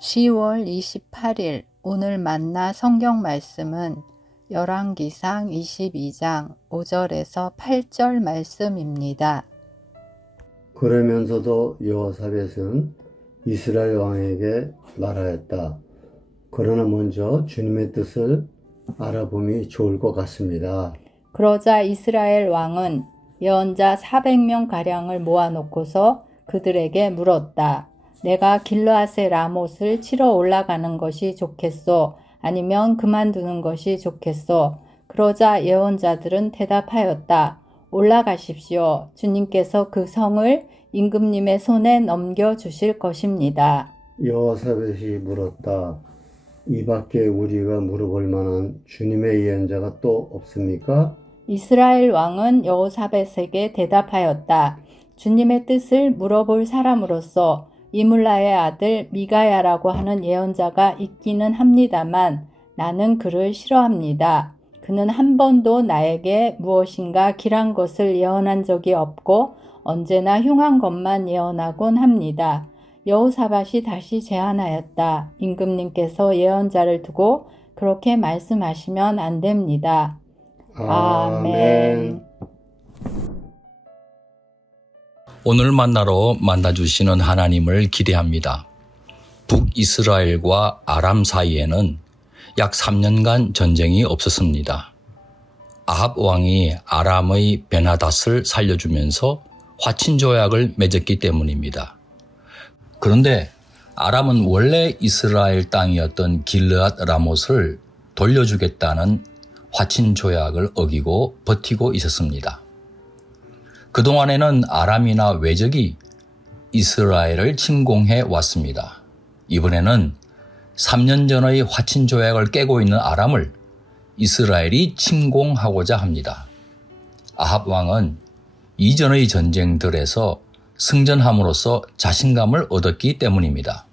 10월 28일 오늘 만나 성경 말씀은 열왕기상 22장 5절에서 8절 말씀입니다. 그러면서도 여호사밧은 이스라엘 왕에게 말하였다. 그러나 먼저 주님의 뜻을 알아봄이 좋을 것 같습니다. 그러자 이스라엘 왕은 예언자 400명가량을 모아놓고서 그들에게 물었다. 내가 길르앗의 라못을 치러 올라가는 것이 좋겠소? 아니면 그만두는 것이 좋겠소? 그러자 예언자들은 대답하였다. 올라가십시오. 주님께서 그 성을 임금님의 손에 넘겨주실 것입니다. 여호사밧이 물었다. 이 밖에 우리가 물어볼 만한 주님의 예언자가 또 없습니까? 이스라엘 왕은 여호사밧에게 대답하였다. 주님의 뜻을 물어볼 사람으로서 이물라의 아들 미가야라고 하는 예언자가 있기는 합니다만 나는 그를 싫어합니다. 그는 한 번도 나에게 무엇인가 길한 것을 예언한 적이 없고 언제나 흉한 것만 예언하곤 합니다. 여호사밧이 다시 제안하였다. 임금님께서 예언자를 두고 그렇게 말씀하시면 안 됩니다. 아멘. 오늘 만나러 만나주시는 하나님을 기대합니다. 북이스라엘과 아람 사이에는 약 3년간 전쟁이 없었습니다. 아합 왕이 아람의 베나닷을 살려주면서 화친조약을 맺었기 때문입니다. 그런데 아람은 원래 이스라엘 땅이었던 길르앗 라못을 돌려주겠다는 화친조약을 어기고 버티고 있었습니다. 그동안에는 아람이나 외적이 이스라엘을 침공해 왔습니다. 이번에는 3년 전의 화친조약을 깨고 있는 아람을 이스라엘이 침공하고자 합니다. 아합 왕은 이전의 전쟁들에서 승전함으로써 자신감을 얻었기 때문입니다.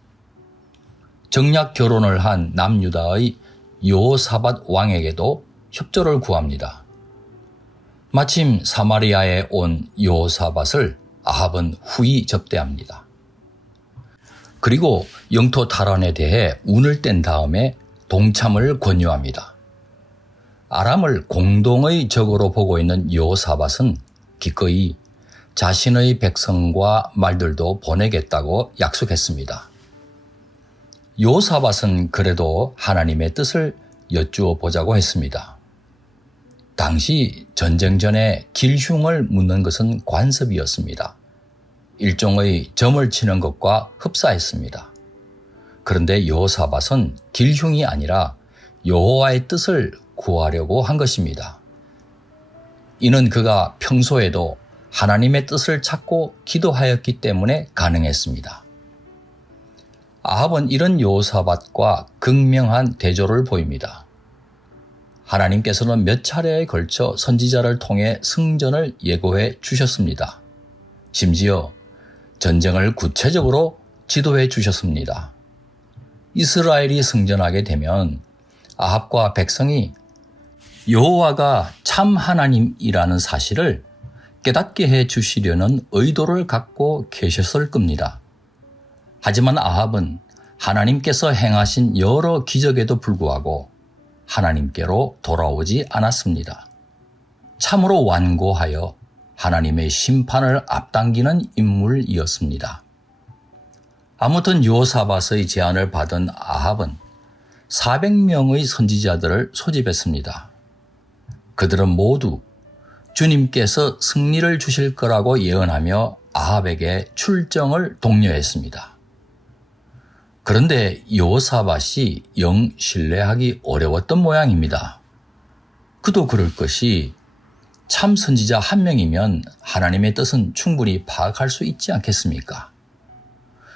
정략 결혼을 한 남유다의 여호사밧 왕에게도 협조를 구합니다. 마침 사마리아에 온 여호사밧을 아합은 후히 접대합니다. 그리고 영토 탈환에 대해 운을 뗀 다음에 동참을 권유합니다. 아람을 공동의 적으로 보고 있는 여호사밧은 기꺼이 자신의 백성과 말들도 보내겠다고 약속했습니다. 여호사밧은 그래도 하나님의 뜻을 여쭈어 보자고 했습니다. 당시 전쟁 전에 길흉을 묻는 것은 관습이었습니다. 일종의 점을 치는 것과 흡사했습니다. 그런데 여호사밧은 길흉이 아니라 여호와의 뜻을 구하려고 한 것입니다. 이는 그가 평소에도 하나님의 뜻을 찾고 기도하였기 때문에 가능했습니다. 아합은 이런 여호사밧과 극명한 대조를 보입니다. 하나님께서는 몇 차례에 걸쳐 선지자를 통해 승전을 예고해 주셨습니다. 심지어 전쟁을 구체적으로 지도해 주셨습니다. 이스라엘이 승전하게 되면 아합과 백성이 여호와가 참 하나님이라는 사실을 깨닫게 해 주시려는 의도를 갖고 계셨을 겁니다. 하지만 아합은 하나님께서 행하신 여러 기적에도 불구하고 하나님께로 돌아오지 않았습니다. 참으로 완고하여 하나님의 심판을 앞당기는 인물이었습니다. 아무튼 여호사밧의 제안을 받은 아합은 400명의 선지자들을 소집했습니다. 그들은 모두 주님께서 승리를 주실 거라고 예언하며 아합에게 출정을 독려했습니다. 그런데 여호사밧이 영 신뢰하기 어려웠던 모양입니다. 그도 그럴 것이 참 선지자 한 명이면 하나님의 뜻은 충분히 파악할 수 있지 않겠습니까?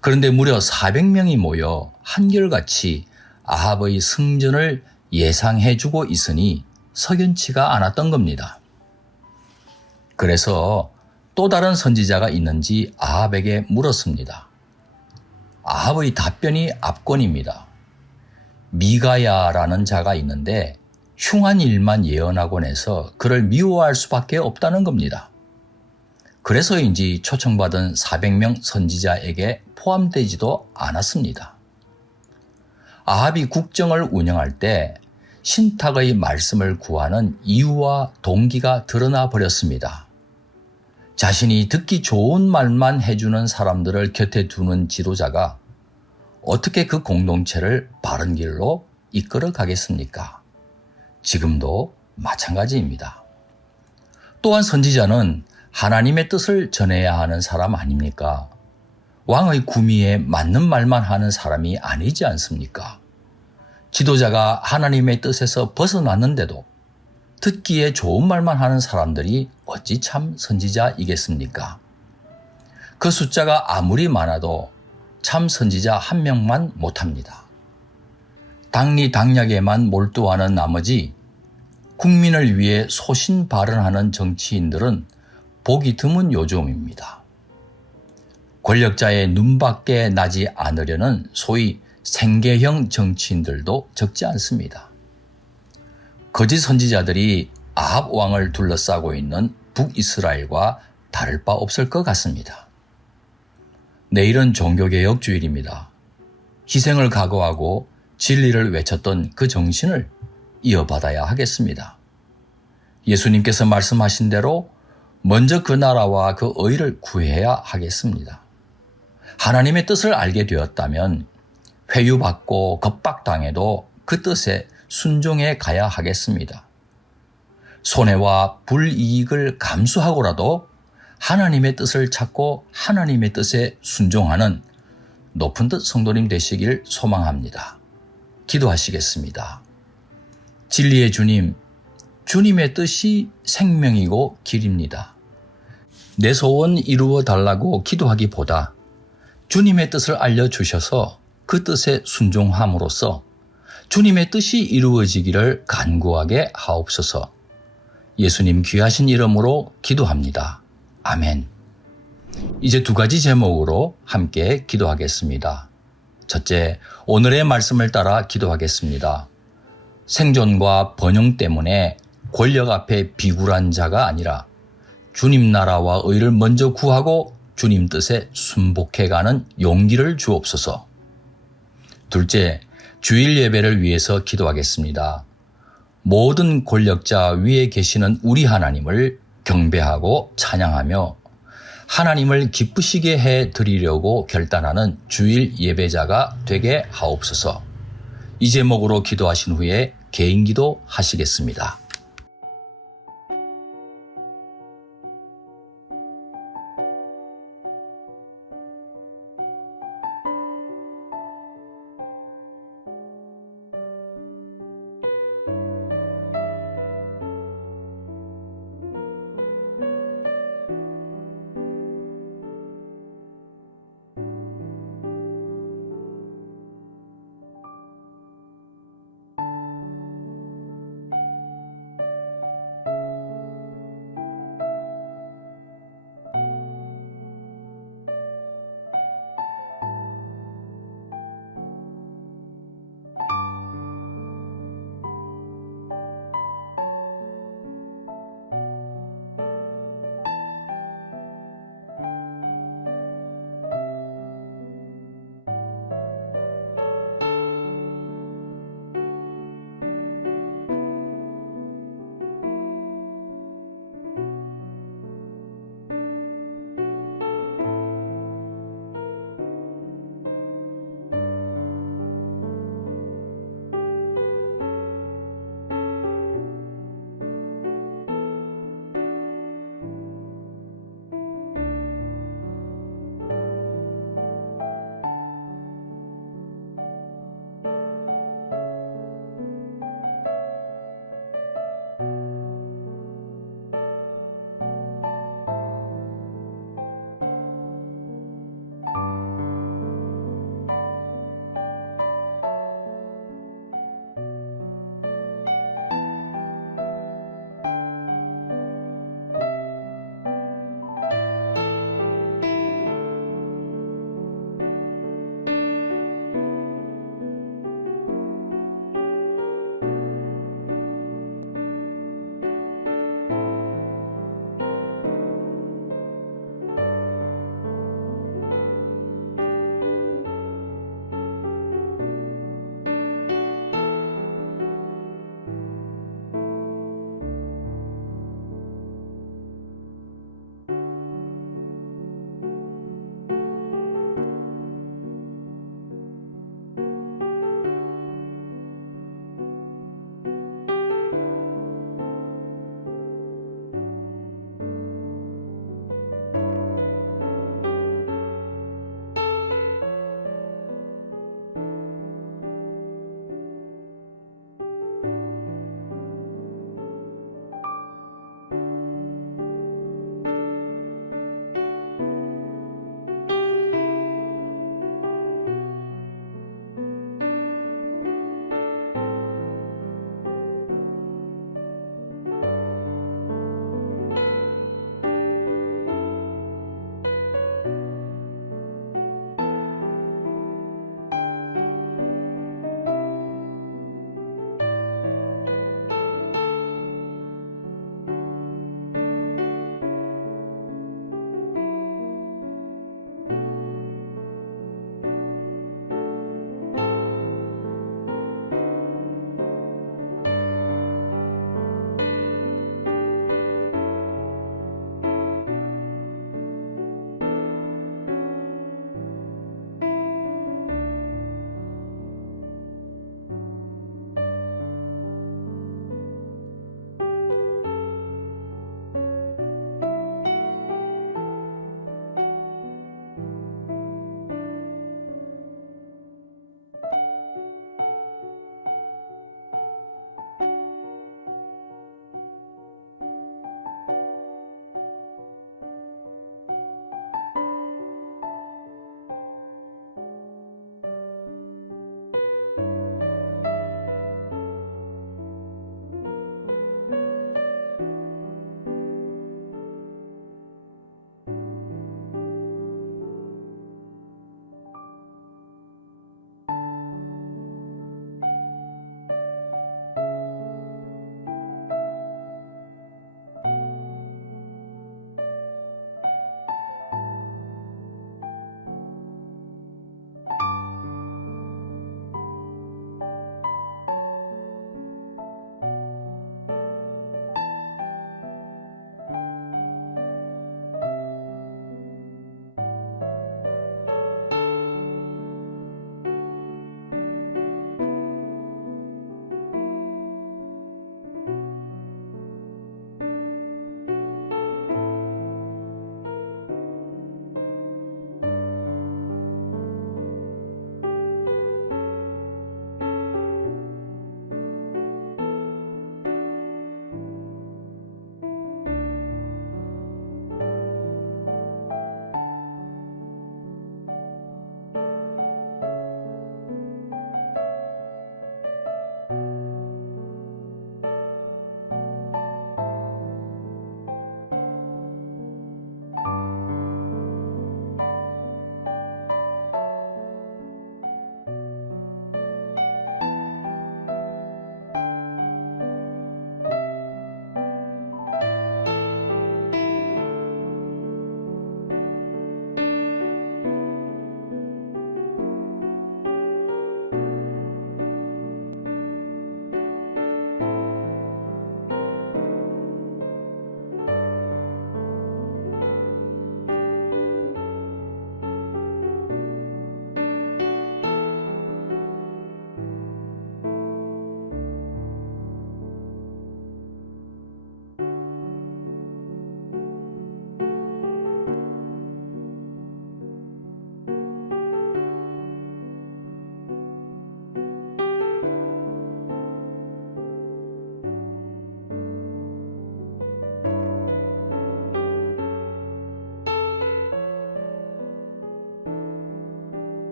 그런데 무려 400명이 모여 한결같이 아합의 승전을 예상해주고 있으니 석연치가 않았던 겁니다. 그래서 또 다른 선지자가 있는지 아합에게 물었습니다. 아합의 답변이 압권입니다. 미가야라는 자가 있는데 흉한 일만 예언하곤 해서 그를 미워할 수밖에 없다는 겁니다. 그래서인지 초청받은 400명 선지자에게 포함되지도 않았습니다. 아합이 국정을 운영할 때 신탁의 말씀을 구하는 이유와 동기가 드러나 버렸습니다. 자신이 듣기 좋은 말만 해주는 사람들을 곁에 두는 지도자가 어떻게 그 공동체를 바른 길로 이끌어 가겠습니까? 지금도 마찬가지입니다. 또한 선지자는 하나님의 뜻을 전해야 하는 사람 아닙니까? 왕의 구미에 맞는 말만 하는 사람이 아니지 않습니까? 지도자가 하나님의 뜻에서 벗어났는데도 듣기에 좋은 말만 하는 사람들이 어찌 참 선지자이겠습니까? 그 숫자가 아무리 많아도 참 선지자 한 명만 못합니다. 당리당략에만 몰두하는 나머지 국민을 위해 소신 발언하는 정치인들은 보기 드문 요즘입니다. 권력자의 눈밖에 나지 않으려는 소위 생계형 정치인들도 적지 않습니다. 거짓 선지자들이 아합 왕을 둘러싸고 있는 북이스라엘과 다를 바 없을 것 같습니다. 내일은 종교개혁 주일입니다. 희생을 각오하고 진리를 외쳤던 그 정신을 이어받아야 하겠습니다. 예수님께서 말씀하신 대로 먼저 그 나라와 그 의를 구해야 하겠습니다. 하나님의 뜻을 알게 되었다면 회유받고 겁박당해도 그 뜻에 순종해 가야 하겠습니다. 손해와 불이익을 감수하고라도 하나님의 뜻을 찾고 하나님의 뜻에 순종하는 높은 뜻 성도님 되시길 소망합니다. 기도하시겠습니다. 진리의 주님, 주님의 뜻이 생명이고 길입니다. 내 소원 이루어 달라고 기도하기보다 주님의 뜻을 알려주셔서 그 뜻에 순종함으로써 주님의 뜻이 이루어지기를 간구하게 하옵소서. 예수님 귀하신 이름으로 기도합니다. 아멘. 이제 두 가지 제목으로 함께 기도하겠습니다. 첫째, 오늘의 말씀을 따라 기도하겠습니다. 생존과 번영 때문에 권력 앞에 비굴한 자가 아니라 주님 나라와 의를 먼저 구하고 주님 뜻에 순복해가는 용기를 주옵소서. 둘째, 주일 예배를 위해서 기도하겠습니다. 모든 권력자 위에 계시는 우리 하나님을 경배하고 찬양하며 하나님을 기쁘시게 해 드리려고 결단하는 주일 예배자가 되게 하옵소서. 이 제목으로 기도하신 후에 개인 기도 하시겠습니다.